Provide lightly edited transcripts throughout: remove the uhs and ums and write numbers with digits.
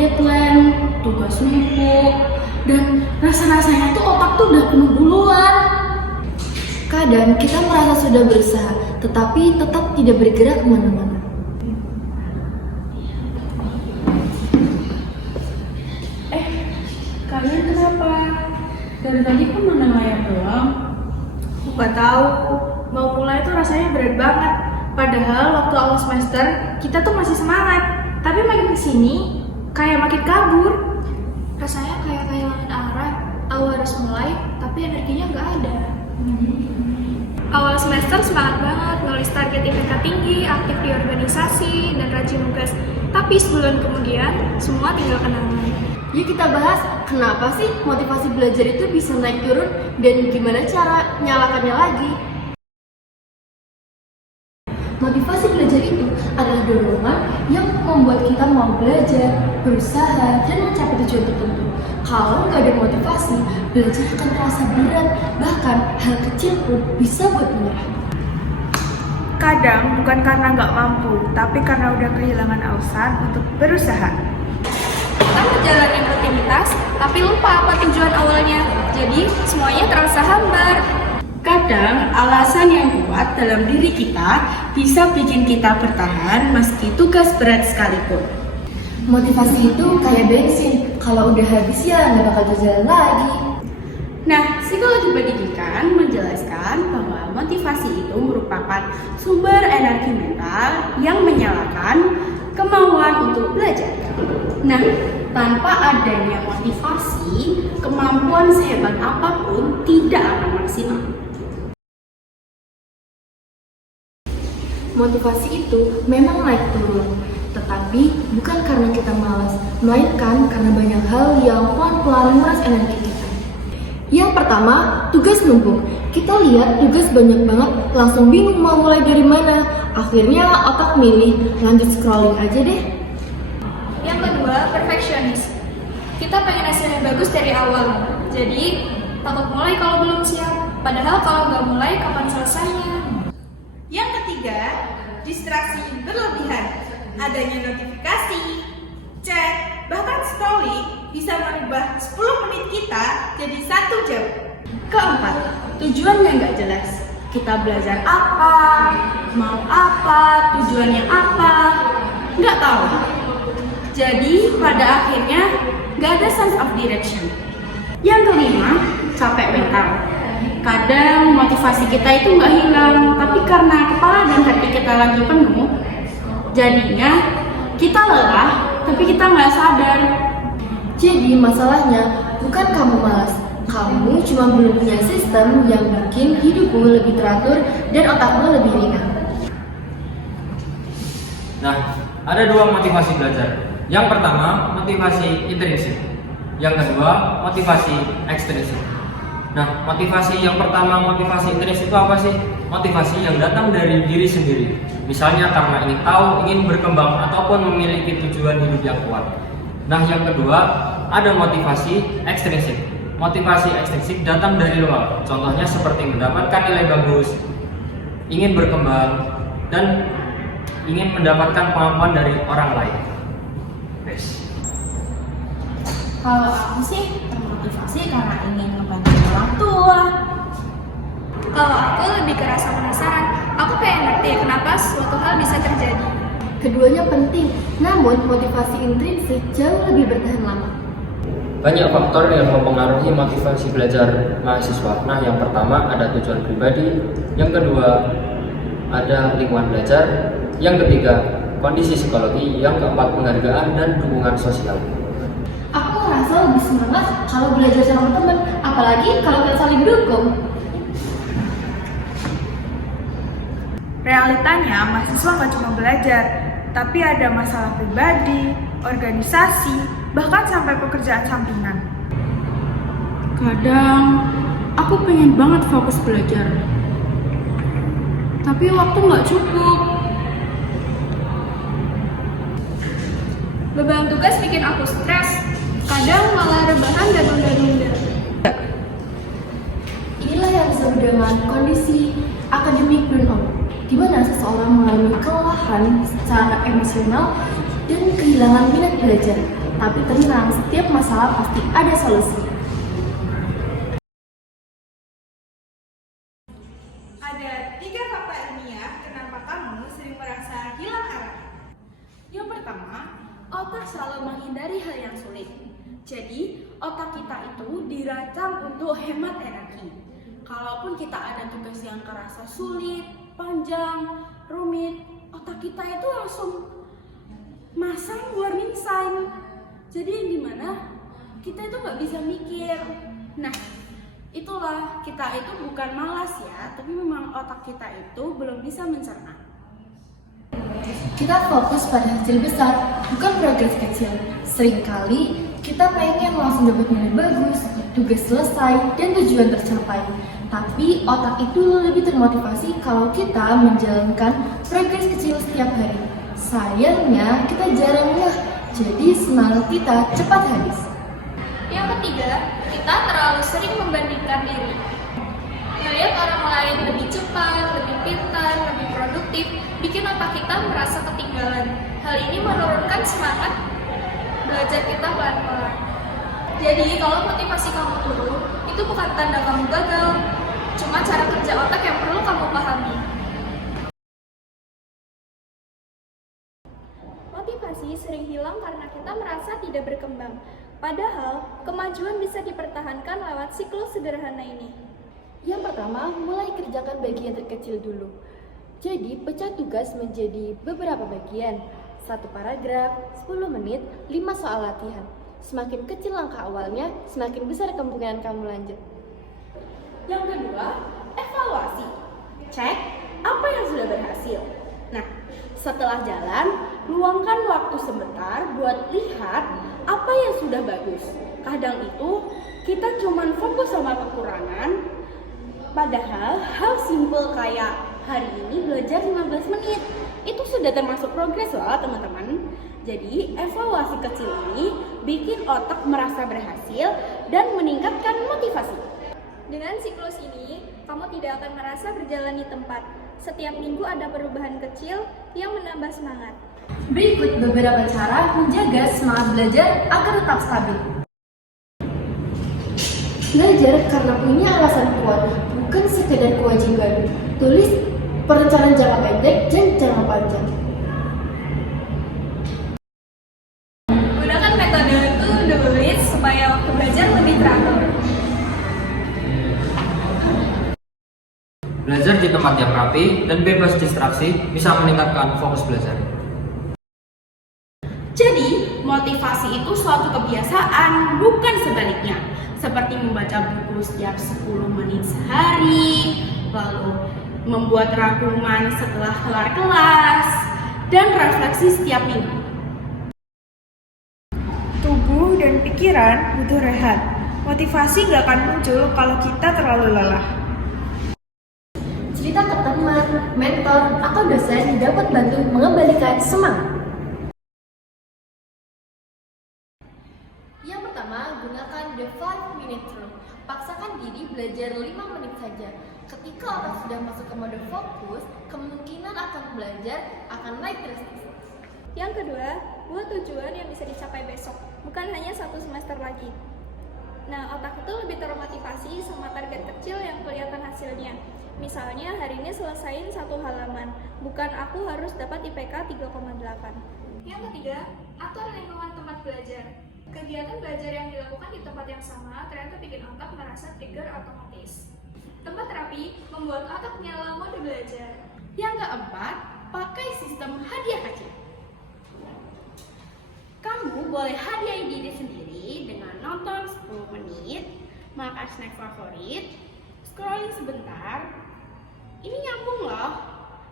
deadline, tugas numpuk, dan rasa-rasanya tuh otak tuh udah penuh duluan. Kadang kita merasa sudah berusaha, tetapi tetap tidak bergerak kemana-mana. Kalian kenapa? Dari tadi kan mana layar doang? Nggak tahu, mau mulai tuh rasanya berat banget. Padahal waktu awal semester kita tuh masih semangat, tapi makin kesini kayak makin kabur. Rasanya kayak kehilangan arah, tahu harus mulai, tapi energinya nggak ada. Awal semester semangat banget, nulis target IPK tinggi, aktif di organisasi, dan rajin tugas. Tapi sebulan kemudian, semua tinggal kenangan. Yuk kita bahas kenapa sih motivasi belajar itu bisa naik turun dan gimana cara nyalakannya lagi. Motivasi belajar itu adalah dorongan yang membuat kita mau belajar, berusaha, dan mencapai tujuan tertentu. Kalau nggak ada motivasi, belajar akan terasa berat, bahkan hal kecil pun bisa buat menyerah. Kadang bukan karena nggak mampu, tapi karena udah kehilangan alasan untuk berusaha. Kita menjalani rutinitas, tapi lupa apa tujuan awalnya. Jadi semuanya terasa hambar. Kadang alasan yang kuat dalam diri kita bisa bikin kita bertahan meski tugas berat sekalipun. Motivasi itu kayak bensin, kalau udah habis ya nggak bakal berjalan lagi. Nah, psikologi pendidikan menjelaskan bahwa motivasi itu merupakan sumber energi mental yang menyalakan kemauan untuk belajar. Nah, tanpa adanya motivasi, kemampuan sehebat apapun tidak akan maksimal. Motivasi itu memang naik turun, tetapi bukan karena kita malas, melainkan karena banyak hal yang pelan-pelan meras energi kita. Yang pertama, tugas numpuk. Kita lihat tugas banyak banget, langsung bingung mau mulai dari mana. Akhirnya otak milih, lanjut scrolling aja deh. Yang kedua, perfeksionis. Kita pengen hasilnya bagus dari awal, jadi takut mulai kalau belum siap. Padahal kalau nggak mulai, kapan selesainya? Yang ketiga, distraksi berlebihan. Adanya notifikasi, chat, bahkan scrolling bisa merubah 10 menit kita jadi 1 jam. Keempat, tujuannya nggak jelas. Kita belajar apa, mau apa, tujuannya apa, nggak tahu. Jadi pada akhirnya nggak ada sense of direction. Yang kelima, capek mental. Kadang motivasi kita itu nggak hilang, tapi karena kepala dan hati kita lagi penuh, jadinya kita lelah, tapi kita nggak sadar. Jadi masalahnya bukan kamu malas, kamu cuma belum punya sistem yang bikin hidupmu lebih teratur dan otakmu lebih ringan. Nah, ada dua motivasi belajar. Yang pertama, motivasi intrinsik. Yang kedua, motivasi ekstrinsik. Nah, motivasi yang pertama, motivasi intrinsik itu apa sih? Motivasi yang datang dari diri sendiri. Misalnya karena ingin tahu, ingin berkembang, ataupun memiliki tujuan hidup yang kuat. Nah, yang kedua, ada motivasi ekstrinsik. Motivasi ekstrinsik datang dari luar. Contohnya seperti mendapatkan nilai bagus, ingin berkembang, dan ingin mendapatkan pengakuan dari orang lain. Yes. Kalau aku sih termotivasi karena ingin ngebantu orang tua. Kalau aku lebih ke rasa penasaran, aku pengen ngerti kenapa suatu hal bisa terjadi. Keduanya penting, namun motivasi intrinsik jauh lebih bertahan lama. Banyak faktor yang mempengaruhi motivasi belajar mahasiswa. Nah, yang pertama ada tujuan pribadi, yang kedua ada lingkungan belajar, yang ketiga kondisi psikologi, yang keempat penghargaan dan dukungan sosial. Aku ngerasa lebih semangat kalau belajar sama teman, apalagi kalau kita saling dukung. Realitanya, mahasiswa nggak cuma belajar, tapi ada masalah pribadi, organisasi, bahkan sampai pekerjaan sampingan. Kadang aku pengen banget fokus belajar, tapi waktu nggak cukup. Beban tugas bikin aku stres, kadang malah rebahan dan nunda-nunda. Inilah yang disebut dengan kondisi akademik burnout, di mana seseorang mengalami kelelahan secara emosional dan kehilangan minat belajar. Tapi tenang, setiap masalah pasti ada solusi. Ada 3 fakta ilmiah kenapa kamu sering merasa hilang arah. Yang pertama, otak selalu menghindari hal yang sulit. Jadi, otak kita itu dirancang untuk hemat energi. Kalaupun kita ada tugas yang kerasa sulit, panjang, rumit, otak kita itu langsung masang warning sign. Jadi yang dimana kita itu nggak bisa mikir. Nah, itulah kita itu bukan malas ya, tapi memang otak kita itu belum bisa mencerna. Kita fokus pada hasil besar, bukan progres kecil. Seringkali kita pengen langsung dapat nilai bagus, tugas selesai, dan tujuan tercapai. Tapi otak itu lebih termotivasi kalau kita menjalankan progres kecil setiap hari. Sayangnya kita jarang ngeh, jadi semangat kita cepat habis. Yang ketiga, kita terlalu sering membandingkan diri. Melihat orang lain lebih cepat, lebih pintar, lebih produktif, bikin otak kita merasa ketinggalan. Hal ini menurunkan semangat belajar kita pelan-pelan. Jadi, kalau motivasi kamu turun, itu bukan tanda kamu gagal, cuma cara kerja otak yang perlu kamu pahami. Motivasi sering hilang karena kita merasa tidak berkembang. Padahal, kemajuan bisa dipertahankan lewat siklus sederhana ini. Yang pertama, mulai kerjakan bagian terkecil dulu. Jadi, pecah tugas menjadi beberapa bagian. 1 paragraf, 10 menit, 5 soal latihan. Semakin kecil langkah awalnya, semakin besar kemungkinan kamu lanjut. Yang kedua, evaluasi. Cek apa yang sudah berhasil. Nah, setelah jalan, luangkan waktu sebentar buat lihat apa yang sudah bagus. Kadang itu kita cuman fokus sama kekurangan, padahal hal simple kayak hari ini belajar 15 menit itu sudah termasuk progres loh teman-teman. Jadi evaluasi kecil ini bikin otak merasa berhasil dan meningkatkan motivasi. Dengan siklus ini, kamu tidak akan merasa berjalan di tempat. Setiap minggu ada perubahan kecil yang menambah semangat. Berikut beberapa cara menjaga semangat belajar agar tetap stabil. Belajar karena punya alasan kuat, bukan sekedar kewajiban. Tulis perencanaan jangka pendek dan jangka panjang. Gunakan metode to-do list supaya waktu belajar lebih teratur. Belajar di tempat yang rapi dan bebas distraksi bisa meningkatkan fokus belajar. Jadi, motivasi itu suatu kebiasaan, bukan sebaliknya. Seperti membaca buku setiap 10 menit sehari, lalu membuat rangkuman setelah kelar kelas, dan refleksi setiap minggu. Tubuh dan pikiran butuh rehat. Motivasi gak akan muncul kalau kita terlalu lelah. Cerita ke teman, mentor, atau dosen dapat bantu mengembalikan semangat. Yang pertama, gunakan the 5-minute rule. Paksakan diri belajar 5 menit saja. Ketika otak sudah masuk ke mode fokus, kemungkinan akan belajar akan naik drastis. Yang kedua, buat tujuan yang bisa dicapai besok, bukan hanya 1 semester lagi. Nah, otak itu lebih termotivasi sama target kecil yang kelihatan hasilnya. Misalnya, hari ini selesaiin 1 halaman, bukan aku harus dapat IPK 3,8. Yang ketiga, atur lingkungan tempat belajar. Kegiatan belajar yang dilakukan di tempat yang sama ternyata bikin otak merasa trigger otomatis. Tempat terapi membuat otak nyala mode belajar. Yang keempat, pakai sistem hadiah kecil. Kamu boleh hadiahi diri sendiri dengan nonton 10 menit, makan snack favorit, scrolling sebentar. Ini nyambung loh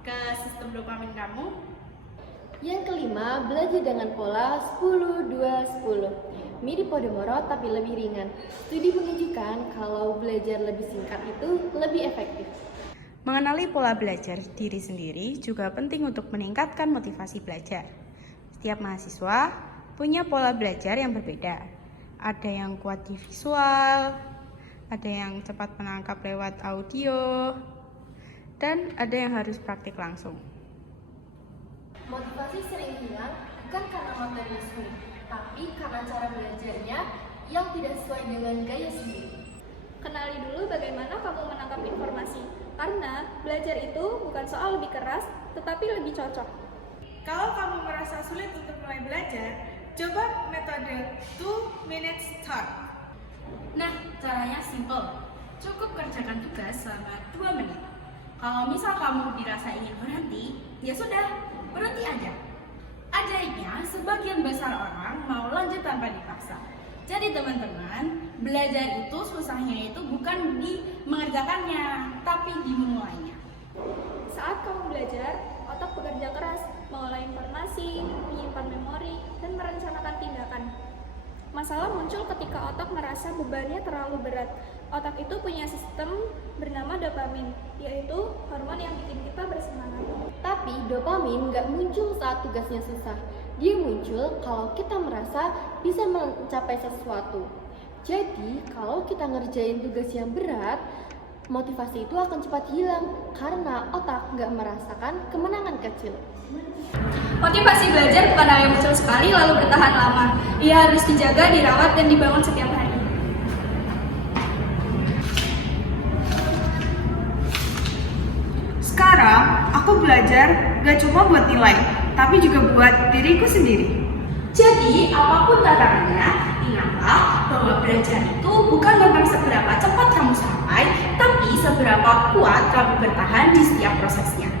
ke sistem dopamin kamu. Yang kelima, belajar dengan pola 10-2-10. Mirip Pomodoro tapi lebih ringan. Studi menunjukkan kalau belajar lebih singkat itu lebih efektif. Mengenali pola belajar diri sendiri juga penting untuk meningkatkan motivasi belajar. Setiap mahasiswa punya pola belajar yang berbeda. Ada yang kuat di visual, ada yang cepat menangkap lewat audio, dan ada yang harus praktik langsung. Motivasi sering hilang bukan karena materi sulit, tapi karena cara belajarnya yang tidak sesuai dengan gaya sendiri. Kenali dulu bagaimana kamu menangkap informasi, karena belajar itu bukan soal lebih keras, tetapi lebih cocok. Kalau kamu merasa sulit untuk mulai belajar, coba metode 2 minutes start. Nah, caranya simple. Cukup kerjakan tugas selama 2 menit. Kalau misal kamu dirasa ingin berhenti, ya sudah, berhenti aja. Ajaibnya, sebagian besar orang mau lanjut tanpa dipaksa. Jadi teman-teman, belajar itu susahnya itu bukan di mengerjakannya, tapi di memulainya. Saat kamu belajar, otak bekerja keras, mengolah informasi, menyimpan memori, dan merencanakan tindakan. Masalah muncul ketika otak merasa bebannya terlalu berat. Otak itu punya sistem bernama dopamin, yaitu hormon yang bikin kita bersemangat. Tapi dopamin nggak muncul saat tugasnya susah. Dia muncul kalau kita merasa bisa mencapai sesuatu. Jadi kalau kita ngerjain tugas yang berat, motivasi itu akan cepat hilang karena otak nggak merasakan kemenangan kecil. Motivasi belajar bukan hal yang muncul sekali lalu bertahan lama. Ia harus dijaga, dirawat, dan dibangun setiap hari. Sekarang, aku belajar gak cuma buat nilai, tapi juga buat diriku sendiri. Jadi, apapun tantangannya, ingatlah bahwa belajar itu bukan tentang seberapa cepat kamu sampai, tapi seberapa kuat kamu bertahan di setiap prosesnya.